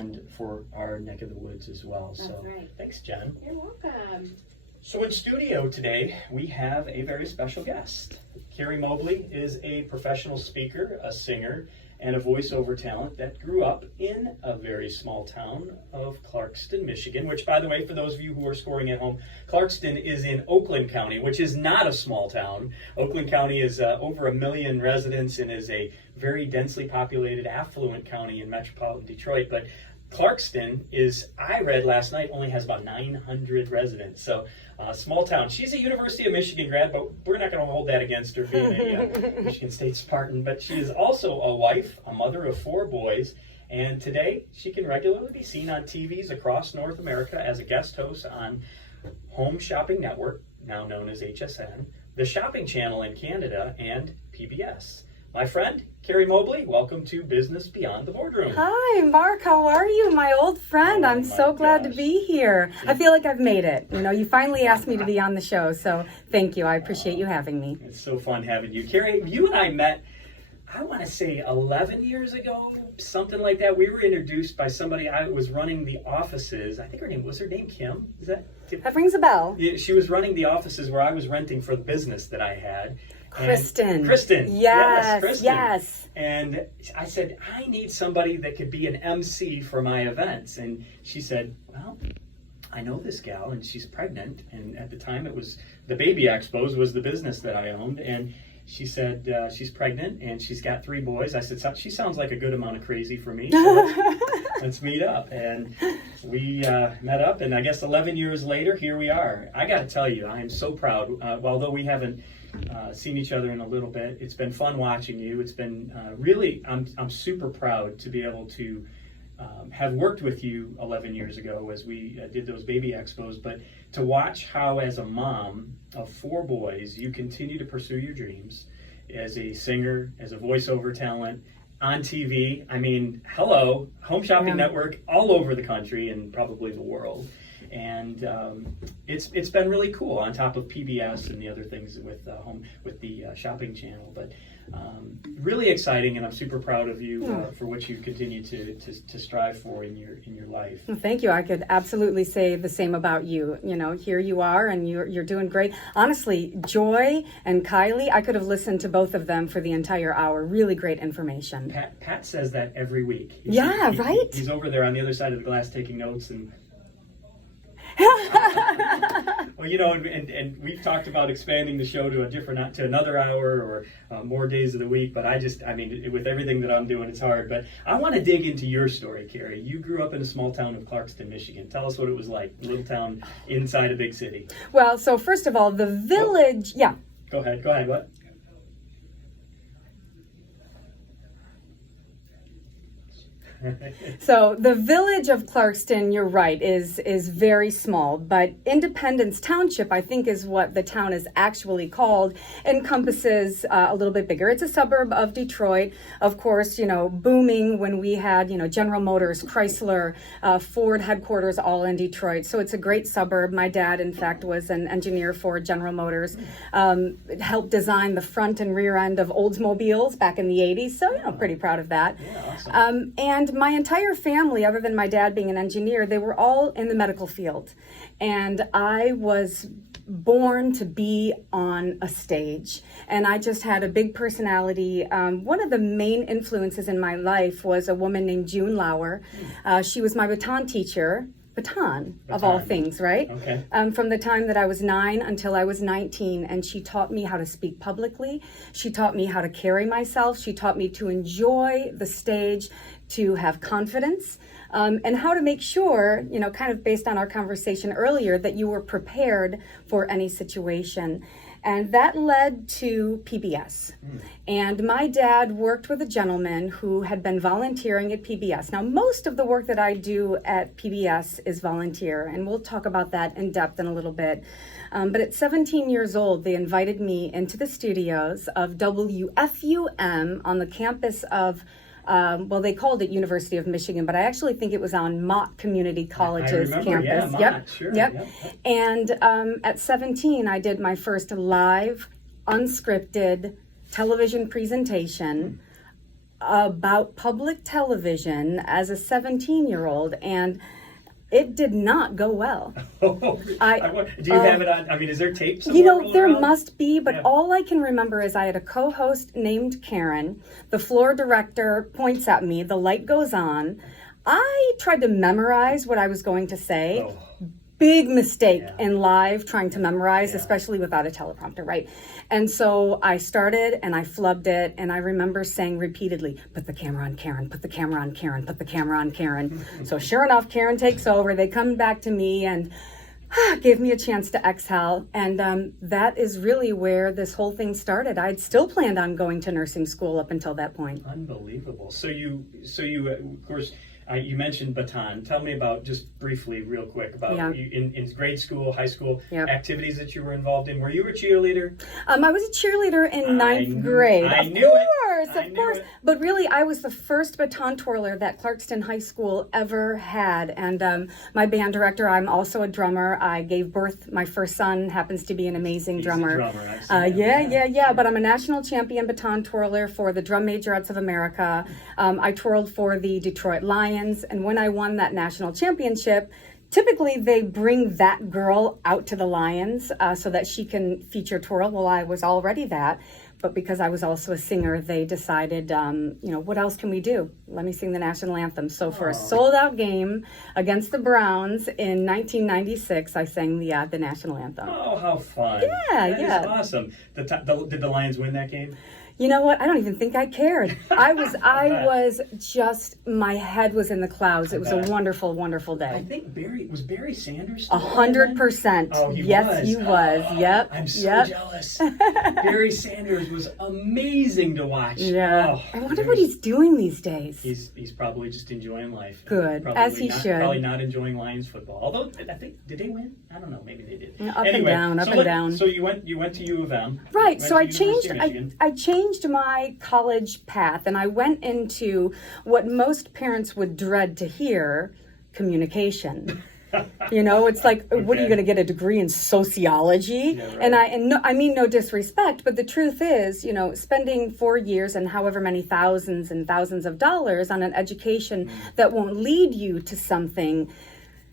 and for our neck of the woods as well. That's So right. thanks, Jen. You're welcome. So in studio today, we have a very special guest. Carrie Mobley is a professional speaker, a singer, and a voiceover talent that grew up in a very small town of Clarkston, Michigan, which, by the way, for those of you who are scoring at home, Clarkston is in Oakland County, which is not a small town. Oakland County is over 1 million residents and is a very densely populated, affluent county in metropolitan Detroit. But Clarkston is, I read last night, only has about 900 residents. So small town. She's a University of Michigan grad, but we're not going to hold that against her being a Michigan State Spartan. But she is also a wife, a mother of 4 boys, and today she can regularly be seen on TVs across North America as a guest host on Home Shopping Network, now known as HSN, the Shopping Channel in Canada, and PBS. My friend, Carrie Mobley, welcome to Business Beyond the Boardroom. Hi, Mark. How are you, my old friend? I'm so glad to be here. I feel like I've made it. You know, you finally asked me to be on the show, so thank you. I appreciate you having me. It's so fun having you. Carrie, you and I met, I want to say 11 years ago, something like that. We were introduced by somebody. I was running the offices. I think was her name Kim? Is that Kim? That rings a bell. Yeah, she was running the offices where I was renting for the business that I had. Kristen. Yes, Kristen. Yes. And I said, I need somebody that could be an MC for my events. And she said, well, I know this gal and she's pregnant. And at the time it was the Baby Expos was the business that I owned. And she said she's pregnant and she's got 3 boys. I said, she sounds like a good amount of crazy for me. So let's meet up. And we met up. And I guess 11 years later, here we are. I got to tell you, I am so proud. Although we haven't seen each other in a little bit, it's been fun watching you. It's been really, I'm super proud to be able to have worked with you 11 years ago as we did those Baby Expos, but to watch how as a mom of 4 boys, you continue to pursue your dreams as a singer, as a voiceover talent, on TV. I mean, hello, Home Shopping Network all over the country and probably the world. And it's been really cool on top of PBS and the other things with the Shopping Channel. But really exciting, and I'm super proud of you for what you continue to strive for in your life. Well, thank you. I could absolutely say the same about you. You know, here you are, and you're doing great. Honestly, Joy and Kylie, I could have listened to both of them for the entire hour. Really great information. Pat says that every week. Right? He's over there on the other side of the glass taking notes and. Well, you know, and we've talked about expanding the show to another hour or more days of the week. But I mean, with everything that I'm doing, it's hard. But I want to dig into your story, Carrie. You grew up in a small town of Clarkston, Michigan. Tell us what it was like, a little town inside a big city. Well, so first of all, the village. Yeah. Go ahead. What? So the village of Clarkston, you're right, is very small, but Independence Township, I think is what the town is actually called, encompasses a little bit bigger. It's a suburb of Detroit, of course, you know, booming when we had, you know, General Motors, Chrysler, Ford headquarters all in Detroit. So it's a great suburb. My dad, in fact, was an engineer for General Motors, helped design the front and rear end of Oldsmobiles back in the 80s. So, you know, pretty proud of that. Yeah, awesome. And my entire family, other than my dad being an engineer, they were all in the medical field. And I was born to be on a stage. And I just had a big personality. One of the main influences in my life was a woman named June Lauer. She was my baton teacher. Baton, of all things, right? Okay. From the time that I was 9 until I was 19, and she taught me how to speak publicly. She taught me how to carry myself. She taught me to enjoy the stage, to have confidence, and how to make sure, you know, kind of based on our conversation earlier, that you were prepared for any situation. And that led to PBS. And my dad worked with a gentleman who had been volunteering at PBS. Now, most of the work that I do at PBS is volunteer, and we'll talk about that in depth in a little bit. But at 17 years old, they invited me into the studios of WFUM on the campus of well, they called it University of Michigan, but I actually think it was on Mott Community College's campus. Yeah, Mott, yep, sure, yep. And at 17, I did my first live, unscripted television presentation about public television as a 17-year-old, and it did not go well. Do you have it on? I mean, is there tape somewhere? You know, rolling there around? must be, but Yeah. all I can remember is I had a co-host named Karen. The floor director points at me, the light goes on. I tried to memorize what I was going to say. Oh. Big mistake Yeah. in live trying to memorize, Yeah. especially without a teleprompter, right? And so I started and I flubbed it, and I remember saying repeatedly, put the camera on Karen, put the camera on Karen, put the camera on Karen. So sure enough, Karen takes over. They come back to me and gave me a chance to exhale. And that is really where this whole thing started. I'd still planned on going to nursing school up until that point. Unbelievable. So you, of course, you mentioned baton. Tell me about, just briefly, real quick, about you, in grade school, high school, activities that you were involved in. Were you a cheerleader? I was a cheerleader in ninth grade. Of course. But really, I was the first baton twirler that Clarkston High School ever had. And my band director, I'm also a drummer. I gave birth. My first son happens to be an amazing drummer. Yeah. But I'm a national champion baton twirler for the Drum Majorettes of America. I twirled for the Detroit Lions. And when I won that national championship, typically they bring that girl out to the Lions so that she can feature twirl. Well, I was already that. But because I was also a singer, they decided, what else can we do? Let me sing the national anthem. So for a sold-out game against the Browns in 1996, I sang the national anthem. Oh, how fun. That is awesome. Did the Lions win that game? You know what? I don't even think I cared. I was just, my head was in the clouds. It was a wonderful, wonderful day. I think Barry Sanders still 100%. Oh, yes, he was. Yep. I'm so jealous. Barry Sanders was amazing to watch. Yeah. Oh, I wonder what he's doing these days. He's probably just enjoying life. Good, as he should. Probably not enjoying Lions football. Although I think, did they win? I don't know. Maybe they did. Up and down. So you went to U of M. Right. So I changed my college path, and I went into what most parents would dread to hear: communication. It's like, what are you going to get a degree in sociology? Yeah, right. And I mean no disrespect, but the truth is, spending 4 years and however many thousands and thousands of dollars on an education that won't lead you to something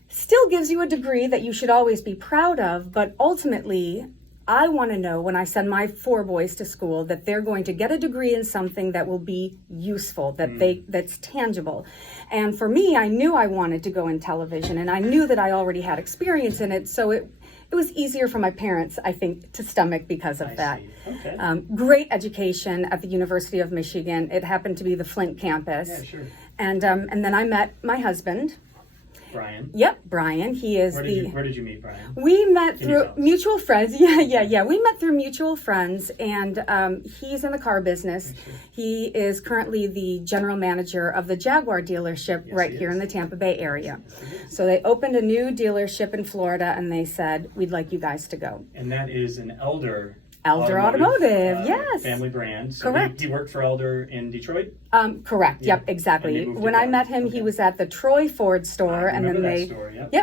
still gives you a degree that you should always be proud of, but ultimately, I want to know when I send my 4 boys to school that they're going to get a degree in something that will be useful, that's tangible. And for me, I knew I wanted to go in television, and I knew that I already had experience in it, so it was easier for my parents, I think, to stomach because of that. Okay. Great education at the University of Michigan. It happened to be the Flint campus. Yeah, sure. And then I met my husband. Brian. Yep, Brian. He is Where did you meet Brian? We met through mutual friends. Yeah. We met through mutual friends, and he's in the car business. He is currently the general manager of the Jaguar dealership right here in the Tampa Bay area. So they opened a new dealership in Florida, and they said, we'd like you guys to go. And that is an Elder Automotive, yes. Family brand. So correct. He worked for Elder in Detroit? Correct. Yeah. Yep, exactly. When I met him, he was at the Troy Ford store, and then they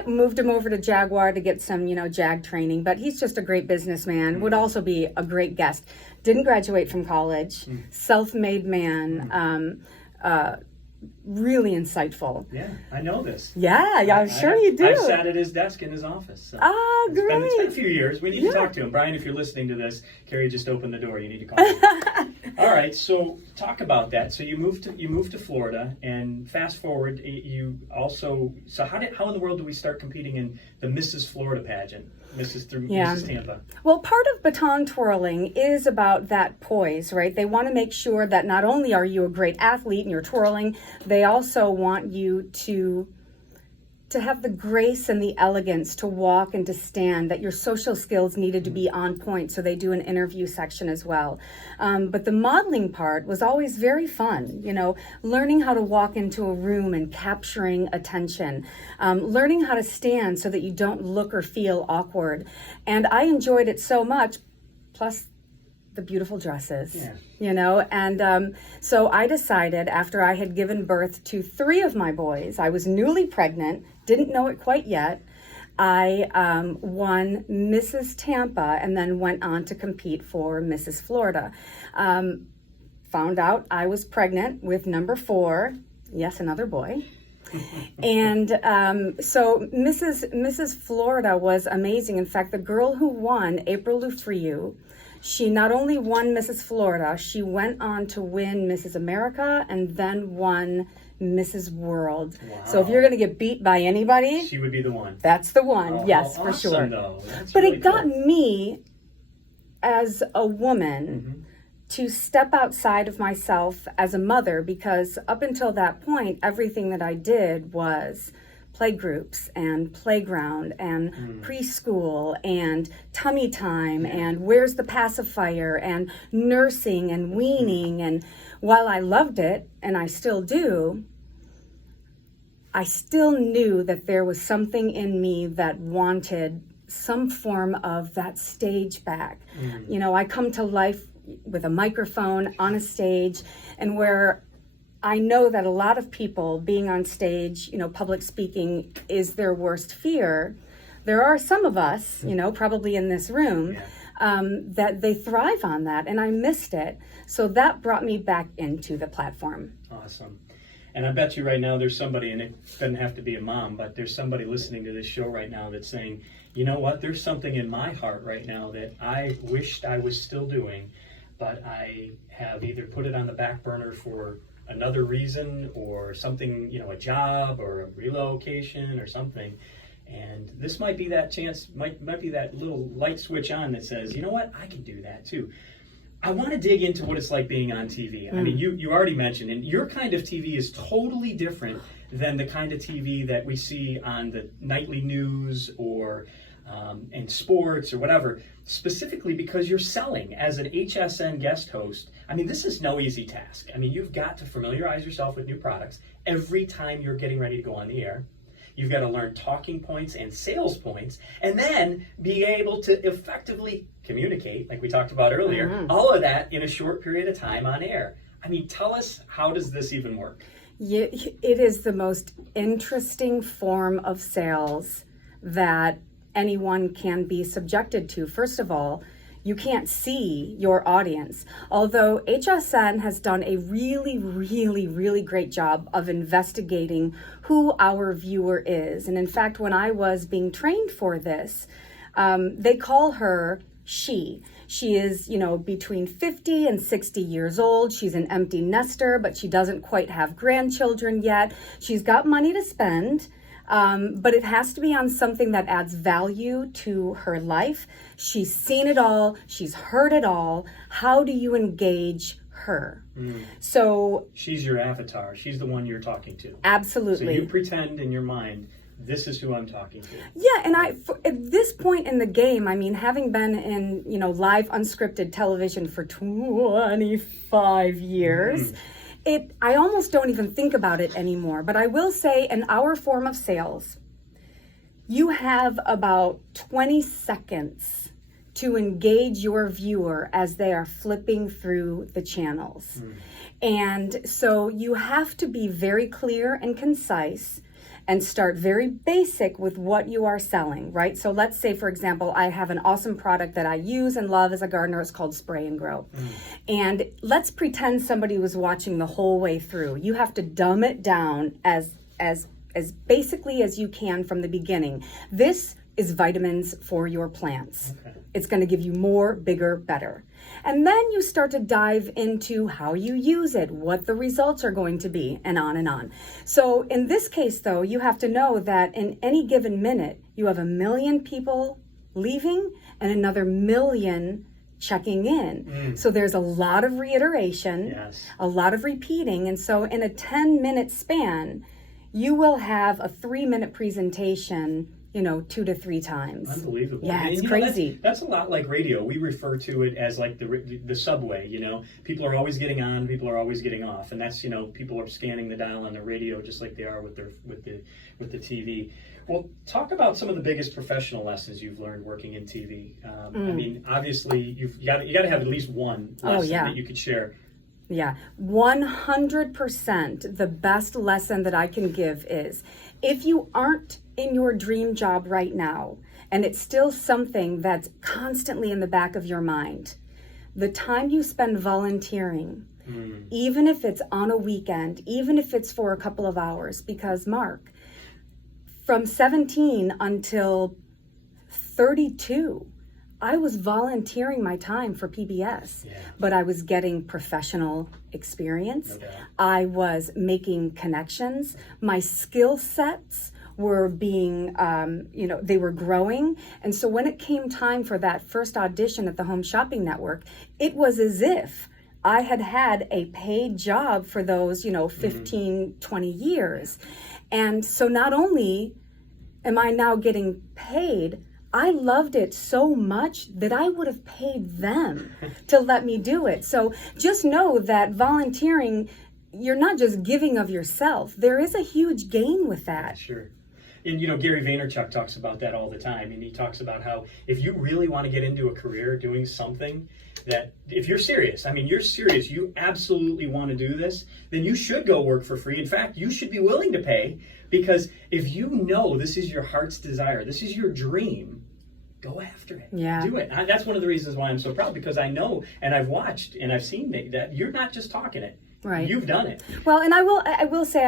moved him over to Jaguar to get some, Jag training. But he's just a great businessman. Would also be a great guest. Didn't graduate from college. Self-made man. Really insightful. Yeah, I know this. Yeah, I'm sure you do. I've sat at his desk in his office. So great. It's been a few years. We need to talk to him. Brian, if you're listening to this, Carrie just opened the door. You need to call him. All right, so talk about that. So you moved to Florida, and fast forward, you also. So how in the world do we start competing in the Mrs. Florida pageant? Mrs. Tampa. Well, part of baton twirling is about that poise, right? They want to make sure that not only are you a great athlete and you're twirling, they also want you to have the grace and the elegance to walk and to stand, that your social skills needed to be on point, so they do an interview section as well. But the modeling part was always very fun, learning how to walk into a room and capturing attention, learning how to stand so that you don't look or feel awkward. And I enjoyed it so much, plus the beautiful dresses, and so I decided, after I had given birth to 3 of my boys, I was newly pregnant, didn't know it quite yet. I won Mrs. Tampa and then went on to compete for Mrs. Florida. found out I was pregnant with number 4. Yes, another boy. And so Mrs. Florida was amazing. In fact, the girl who won, April Lufriu, she not only won Mrs. Florida, she went on to win Mrs. America and then won Mrs. World. Wow. So if you're going to get beat by anybody, she would be the one. that's the one. Oh, yes, how for awesome, sure. Though. That's But really it got cool. me as a woman to step outside of myself as a mother, because up until that point, everything that I did was play groups and playground and preschool and tummy time and where's the pacifier and nursing and weaning. And while I loved it, and I still do, I still knew that there was something in me that wanted some form of that stage back. You know, I come to life with a microphone on a stage, and where I know that a lot of people being on stage, you know, public speaking is their worst fear. There are some of us, you know, probably in this room, that they thrive on that, and I missed it. So that brought me back into the platform. Awesome. And I bet you right now there's somebody, and it doesn't have to be a mom, but there's somebody listening to this show right now that's saying, you know what, there's something in my heart right now that I wished I was still doing, but I have either put it on the back burner for another reason or something, you know, a job or a relocation or something. And this might be that chance, might be that little light switch on that says, you know what, I can do that too. I want to dig into what it's like being on TV. I mean, you already mentioned, and your kind of TV is totally different than the kind of TV that we see on the nightly news or in sports or whatever, specifically because you're selling as an HSN guest host. I mean, this is no easy task. I mean, you've got to familiarize yourself with new products every time you're getting ready to go on the air. You've got to learn talking points and sales points, and then be able to effectively communicate, like we talked about earlier, all of that in a short period of time on air. I mean, tell us, how does this even work? Yeah, it is the most interesting form of sales that anyone can be subjected to. First of all, you can't see your audience. Although HSN has done a really, really, really great job of investigating who our viewer is. And in fact, when I was being trained for this, they call her she. She is, you know, between 50 and 60 years old. She's an empty nester, but she doesn't quite have grandchildren yet. She's got money to spend. But it has to be on something that adds value to her life. She's seen it all. She's heard it all. How do you engage her? So she's your avatar. She's the one you're talking to. Absolutely. So you pretend in your mind, this is who I'm talking to. Yeah, and at this point in the game, I mean, having been in, you know, live unscripted television for 25 years, I almost don't even think about it anymore. But I will say, in our form of sales, you have about 20 seconds to engage your viewer as they are flipping through the channels. And so you have to be very clear and concise and start very basic with what you are selling, right? So let's say, for example, I have an awesome product that I use and love as a gardener. It's called Spray and Grow. And let's pretend somebody was watching the whole way through. You have to dumb it down as basically as you can from the beginning. This is vitamins for your plants. It's going to give you more, bigger, better. And then you start to dive into how you use it, what the results are going to be, and on and on. So in this case, though, you have to know that in any given minute, you have 1 million people leaving and another 1 million checking in. So there's a lot of reiteration, a lot of repeating. And so in a 10-minute span, you will have a 3-minute presentation, you know, 2 to 3 times. Unbelievable. Yeah, And, it's you know, crazy. That's a lot like radio. We refer to it as like the subway, you know. People are always getting on, people are always getting off. And that's, you know, people are scanning the dial on the radio just like they are with the TV. Well, talk about some of the biggest professional lessons you've learned working in TV. I mean, obviously, you got to have at least one lesson that you could share. Yeah, 100% the best lesson that I can give is, if you aren't in your dream job right now, and it's still something that's constantly in the back of your mind, the time you spend volunteering even if it's on a weekend, even if it's for a couple of hours. Because Mark, from 17 until 32, I was volunteering my time for PBS, but I was getting professional experience. No doubt. I was making connections. My skill sets were being, they were growing. And so when it came time for that first audition at the Home Shopping Network, it was as if I had had a paid job for those, 15, 20 years. And so not only am I now getting paid, I loved it so much that I would have paid them to let me do it. So just know that volunteering, you're not just giving of yourself. There is a huge gain with that. Sure. And Gary Vaynerchuk talks about that all the time. And he talks about how if you really want to get into a career doing something that, if you're serious, you're serious, you absolutely want to do this, then you should go work for free. In fact, you should be willing to pay, because if you know this is your heart's desire, this is your dream, go after it. Yeah. Do it. That's one of the reasons why I'm so proud, because I know and I've watched and I've seen that you're not just talking it. Right. You've done it. Well, and I will say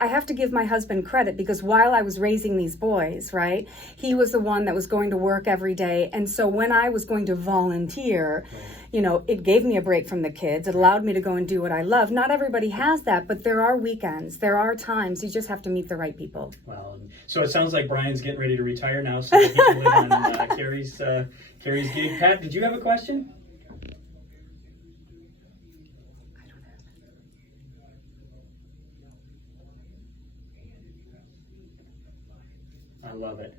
I have to give my husband credit, because while I was raising these boys, right, he was the one that was going to work every day. And so when I was going to volunteer, it gave me a break from the kids. It allowed me to go and do what I love. Not everybody has that, but there are weekends. There are times. You just have to meet the right people. Well, so it sounds like Brian's getting ready to retire now, so that he can live on Carrie's gig. Pat, did you have a question? I love it.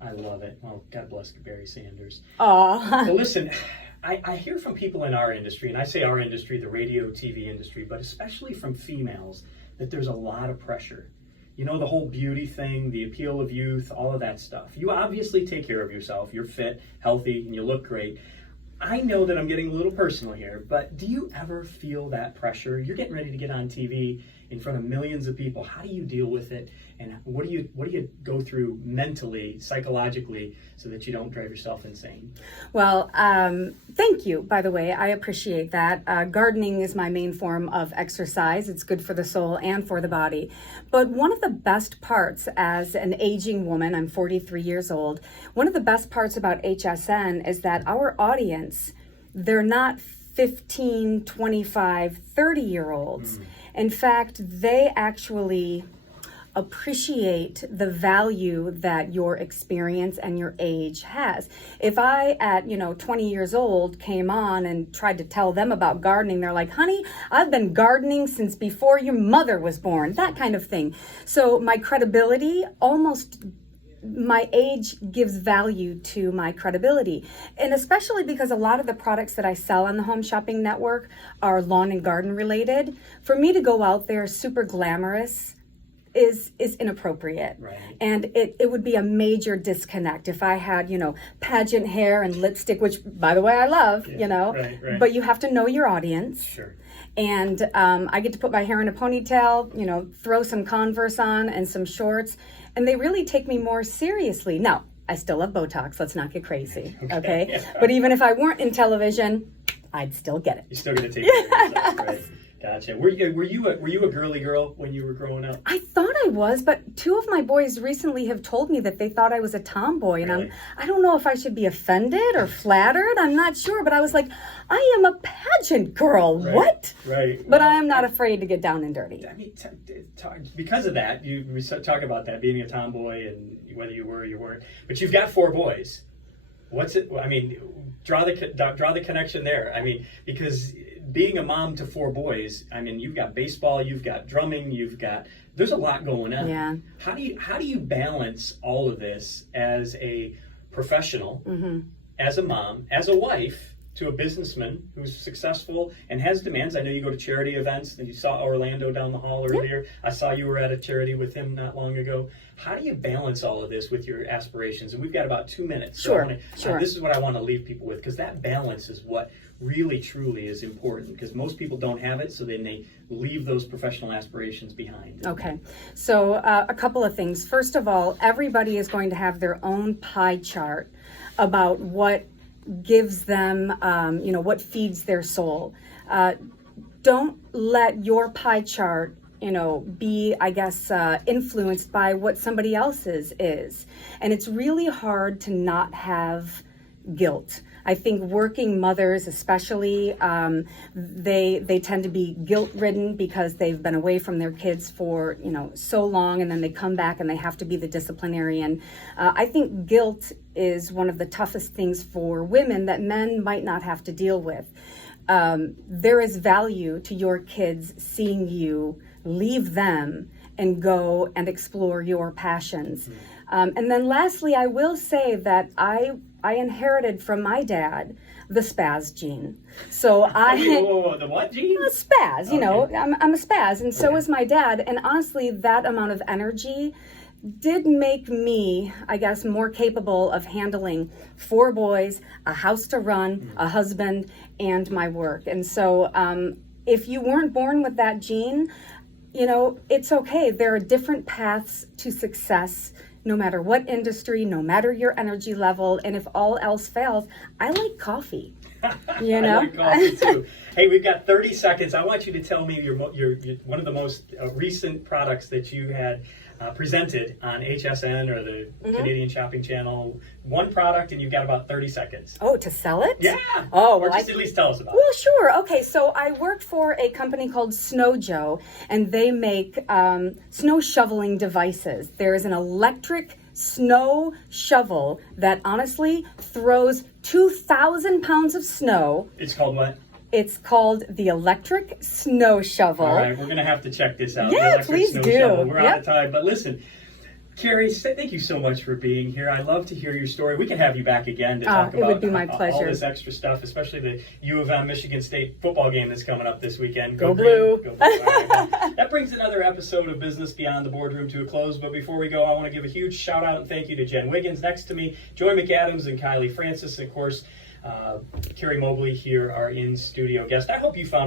I love it. Well, God bless Barry Sanders. Aw. Well, listen, I hear from people in our industry, and I say our industry, the radio, TV industry, but especially from females, that there's a lot of pressure. The whole beauty thing, the appeal of youth, all of that stuff. You obviously take care of yourself. You're fit, healthy, and you look great. I know that I'm getting a little personal here, but do you ever feel that pressure? You're getting ready to get on TV in front of millions of people. How do you deal with it? And what do you go through mentally, psychologically, so that you don't drive yourself insane? Well, thank you, by the way. I appreciate that. Gardening is my main form of exercise. It's good for the soul and for the body. But one of the best parts as an aging woman, I'm 43 years old, one of the best parts about HSN is that our audience, they're not 15, 25, 30-year-olds. In fact, they actually appreciate the value that your experience and your age has. If I, at 20 years old, came on and tried to tell them about gardening, they're like, honey, I've been gardening since before your mother was born, that kind of thing. So my credibility, almost my age gives value to my credibility. And especially because a lot of the products that I sell on the Home Shopping Network are lawn and garden related. For me to go out there super glamorous is inappropriate. Right. And it would be a major disconnect if I had, pageant hair and lipstick, which, by the way, I love, Right. But you have to know your audience. Sure. And I get to put my hair in a ponytail, throw some Converse on and some shorts, and they really take me more seriously. Now, I still have Botox. Let's not get crazy, okay? Yeah. But even if I weren't in television, I'd still get it. You're still going to take care of yourself, right? Gotcha. Were you a girly girl when you were growing up? I thought I was, but two of my boys recently have told me that they thought I was a tomboy, and Really? I don't know if I should be offended or flattered. I'm not sure, but I was like, I am a pageant girl. Right. What? Right. But I am not afraid to get down and dirty. I mean, because of that, we talk about that, being a tomboy and whether you were or you weren't. But you've got 4 boys. What's it? I mean, draw the connection there. I mean, because being a mom to 4 boys, I mean, you've got baseball, you've got drumming, there's a lot going on. Yeah. How do you balance all of this as a professional, as a mom, as a wife to a businessman who's successful and has demands? I know you go to charity events, and you saw Orlando down the hall earlier. Yep. I saw you were at a charity with him not long ago. How do you balance all of this with your aspirations? And we've got about 2 minutes. Sure. So this is what I want to leave people with, because that balance is what really, truly is important, because most people don't have it, so then they leave those professional aspirations behind. Okay. So a couple of things. First of all, everybody is going to have their own pie chart about what gives them, what feeds their soul. Don't let your pie chart, be, I guess, influenced by what somebody else's is. And it's really hard to not have guilt. I think working mothers, especially, they tend to be guilt-ridden because they've been away from their kids for, so long, and then they come back and they have to be the disciplinarian. I think guilt is one of the toughest things for women that men might not have to deal with. There is value to your kids seeing you leave them and go and explore your passions. And then lastly, I will say that I inherited from my dad the spaz gene. So the what gene? Spaz, Okay. I'm a spaz, and so Okay. is my dad. And honestly, that amount of energy did make me, I guess, more capable of handling 4 boys, a house to run, a husband, and my work. And so if you weren't born with that gene, it's okay. There are different paths to success, no matter what industry, no matter your energy level. And if all else fails, I like coffee. I like coffee too. Hey, we've got 30 seconds. I want you to tell me your one of the most recent products that you had presented on HSN or the Canadian Shopping Channel. One product, and you've got about 30 seconds. Oh, to sell it? Yeah. Oh, or well, just at least tell us about it. Well, sure. Okay, so I work for a company called Snow Joe, and they make snow shoveling devices. There is an electric snow shovel that honestly throws 2,000 pounds of snow. It's called what? It's called the electric snow shovel. All right, we're going to have to check this out. Yeah, The electric please snow do. shovel. We're out Yep. of time, but listen, Carrie, thank you so much for being here. I love to hear your story. We can have you back again to talk it about would be my all pleasure. this extra stuff, especially the U of M Michigan State football game that's coming up this weekend. Go Green. Blue. Go Blue. All right, well, that brings another episode of Business Beyond the Boardroom to a close. But before we go, I want to give a huge shout out and thank you to Jen Wiggins next to me, Joy McAdams, and Kylie Francis. And of course, Carrie Mobley here, our in-studio guest. I hope you found